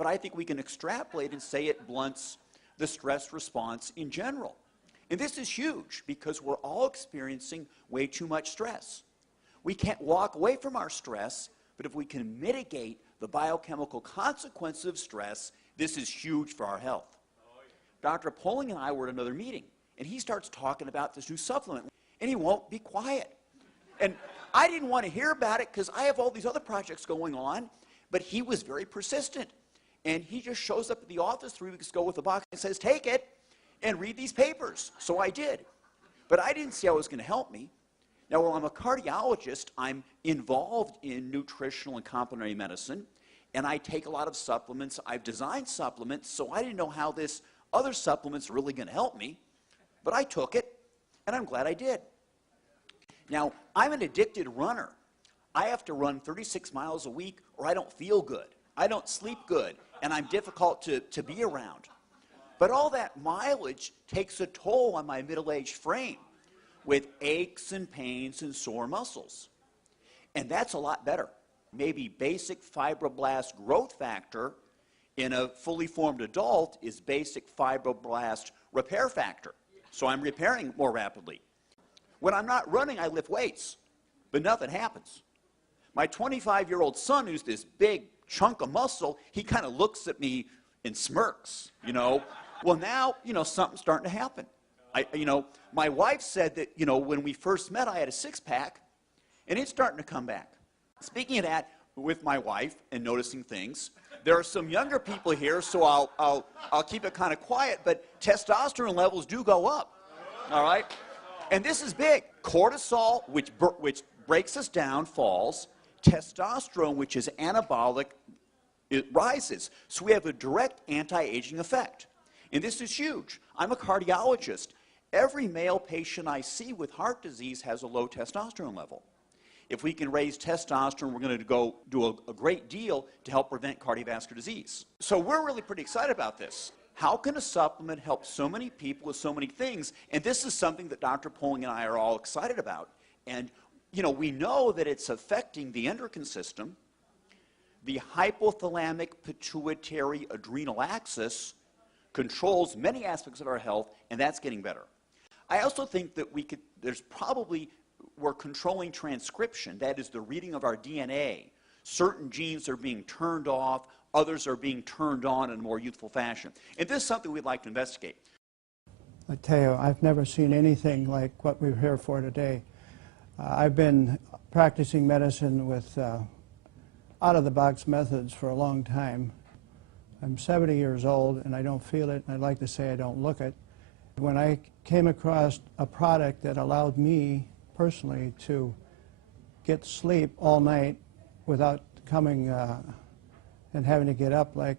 but I think we can extrapolate and say it blunts the stress response in general. And this is huge because we're all experiencing way too much stress. We can't walk away from our stress, but if we can mitigate the biochemical consequences of stress, this is huge for our health. Dr. Poling and I were at another meeting, and he starts talking about this new supplement, and he won't be quiet. And I didn't want to hear about it because I have all these other projects going on, but he was very persistent. And he just shows up at the office 3 weeks ago with a box and says, take it and read these papers. So I did. But I didn't see how it was going to help me. Now, while I'm a cardiologist, I'm involved in nutritional and complementary medicine, and I take a lot of supplements. I've designed supplements, so I didn't know how this other supplement's really going to help me. But I took it, and I'm glad I did. Now, I'm an addicted runner. I have to run 36 miles a week or I don't feel good. I don't sleep good, and I'm difficult to be around. But all that mileage takes a toll on my middle-aged frame with aches and pains and sore muscles. And that's a lot better. Maybe basic fibroblast growth factor in a fully formed adult is basic fibroblast repair factor. So I'm repairing more rapidly. When I'm not running, I lift weights, but nothing happens. My 25-year-old son, who's this big chunk of muscle, he kind of looks at me and smirks, you know. Well, now, you know, something's starting to happen. My wife said that, you know, when we first met, I had a six-pack, and it's starting to come back. Speaking of that, with my wife and noticing things, there are some younger people here, so I'll keep it kind of quiet, but testosterone levels do go up, all right? And this is big. Cortisol, which breaks us down, falls. Testosterone, which is anabolic, it rises. So we have a direct anti-aging effect. And this is huge. I'm a cardiologist. Every male patient I see with heart disease has a low testosterone level. If we can raise testosterone, we're going to go do a great deal to help prevent cardiovascular disease. So we're really pretty excited about this. How can a supplement help so many people with so many things? And this is something that Dr. Poling and I are all excited about. And, you know, we know that it's affecting the endocrine system, the hypothalamic pituitary adrenal axis controls many aspects of our health, and that's getting better. I also think that we're controlling transcription, that is the reading of our DNA. Certain genes are being turned off, others are being turned on in a more youthful fashion. And this is something we'd like to investigate. I tell you, I've never seen anything like what we're here for today. I've been practicing medicine with out-of-the-box methods for a long time. I'm 70 years old and I don't feel it, and I'd like to say I don't look it. When I came across a product that allowed me personally to get sleep all night without coming and having to get up like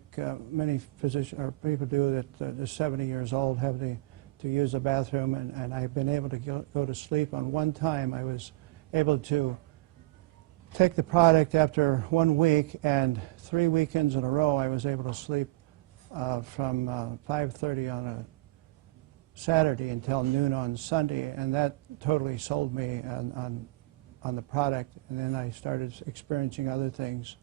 many physicians or people do that are 70 years old, have to use the bathroom, and I've been able to go to sleep. On one time I was able to take the product after 1 week, and 3 weekends in a row I was able to sleep from 5:30 on a Saturday until noon on Sunday, and that totally sold me on the product. And then I started experiencing other things,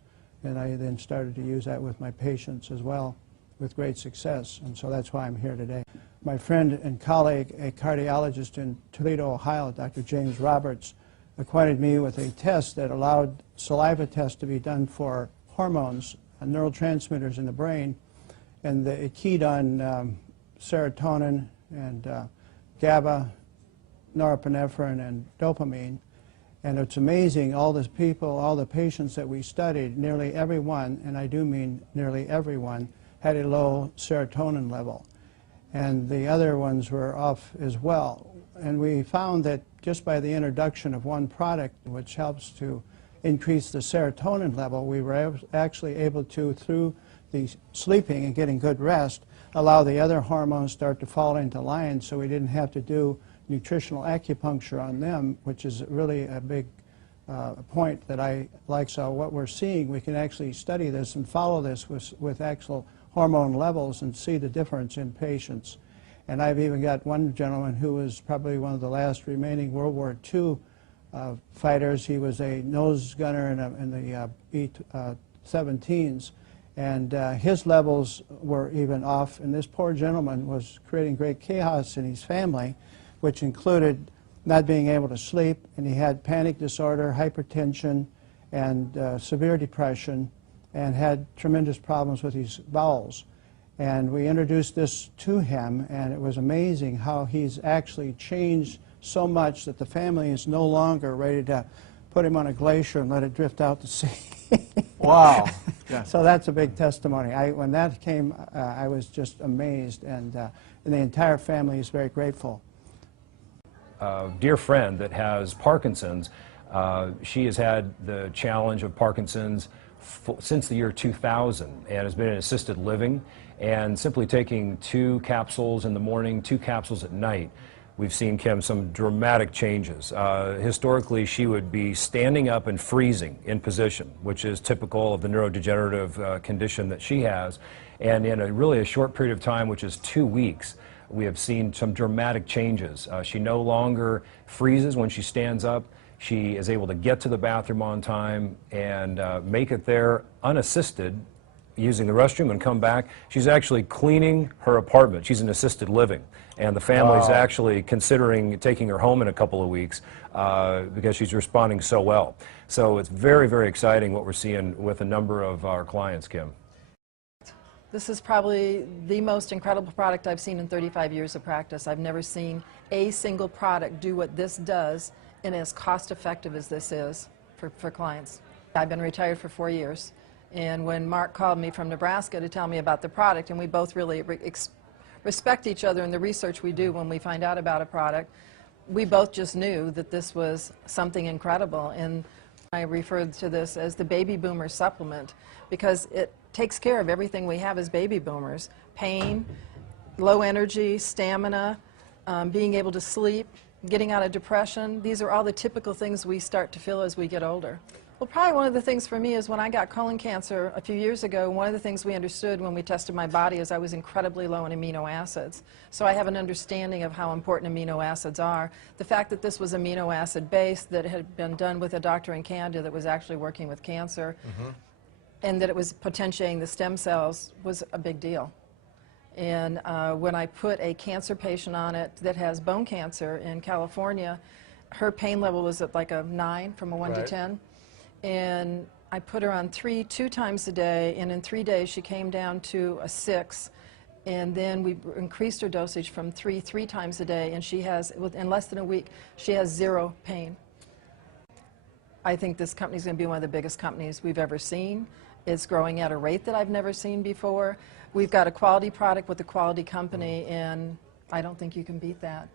and I then started to use that with my patients as well with great success, and so that's why I'm here today. My friend and colleague, a cardiologist in Toledo, Ohio, Dr. James Roberts, acquainted me with a test that allowed saliva tests to be done for hormones and neurotransmitters in the brain, and it keyed on serotonin and GABA, norepinephrine, and dopamine. And it's amazing, all the people, all the patients that we studied, nearly everyone, and I do mean nearly everyone, had a low serotonin level. And the other ones were off as well. And we found that just by the introduction of one product, which helps to increase the serotonin level, we were actually able to, through the sleeping and getting good rest, allow the other hormones start to fall into line, so we didn't have to do nutritional acupuncture on them, which is really a big point that I like. So what we're seeing, we can actually study this and follow this with actual hormone levels and see the difference in patients. And I've even got one gentleman who was probably one of the last remaining World War II fighters. He was a nose gunner in the B-17s, And his levels were even off, and this poor gentleman was creating great chaos in his family, which included not being able to sleep, and he had panic disorder, hypertension, and severe depression, and had tremendous problems with his bowels. And we introduced this to him, and it was amazing how he's actually changed so much that the family is no longer ready to put him on a glacier and let it drift out to sea. Wow. Yeah. So that's a big testimony. When that came, I was just amazed, and the entire family is very grateful. A dear friend that has Parkinson's, she has had the challenge of Parkinson's since the year 2000 and has been in assisted living, and simply taking 2 capsules in the morning, 2 capsules at night, we've seen, Kim, some dramatic changes. Historically, she would be standing up and freezing in position, which is typical of the neurodegenerative condition that she has. And in really a short period of time, which is 2 weeks, we have seen some dramatic changes. She no longer freezes when she stands up. She is able to get to the bathroom on time and make it there unassisted, using the restroom, and come back. She's actually cleaning her apartment. She's in assisted living, and the family's actually considering taking her home in a couple of weeks because she's responding so well. So it's very, very exciting what we're seeing with a number of our clients, Kim. This is probably the most incredible product I've seen in 35 years of practice. I've never seen a single product do what this does and as cost effective as this is for clients. I've been retired for 4 years. And when Mark called me from Nebraska to tell me about the product, and we both really respect each other in the research we do when we find out about a product, we both just knew that this was something incredible. And I referred to this as the baby boomer supplement because it takes care of everything we have as baby boomers: pain, low energy, stamina, being able to sleep, getting out of depression. These are all the typical things we start to feel as we get older. Well, probably one of the things for me is when I got colon cancer a few years ago, one of the things we understood when we tested my body is I was incredibly low in amino acids. So I have an understanding of how important amino acids are. The fact that this was amino acid based, that it had been done with a doctor in Canada that was actually working with cancer, and that it was potentiating the stem cells was a big deal. And when I put a cancer patient on it that has bone cancer in California, her pain level was at like a 9 from a 1 to 10. And I put her on 2 times a day, and in 3 days she came down to a 6. And then we increased her dosage from 3 times a day, and she has, in less than a week, she has 0 pain. I think this company is going to be one of the biggest companies we've ever seen. It's growing at a rate that I've never seen before. We've got a quality product with a quality company, and I don't think you can beat that.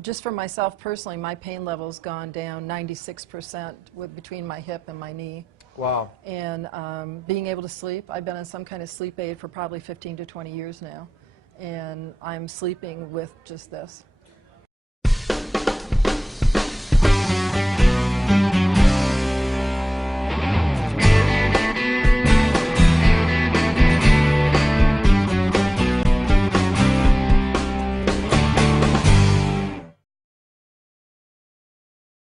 Just for myself personally, my pain level's gone down 96% between my hip and my knee. Wow. And being able to sleep, I've been on some kind of sleep aid for probably 15 to 20 years now, and I'm sleeping with just this.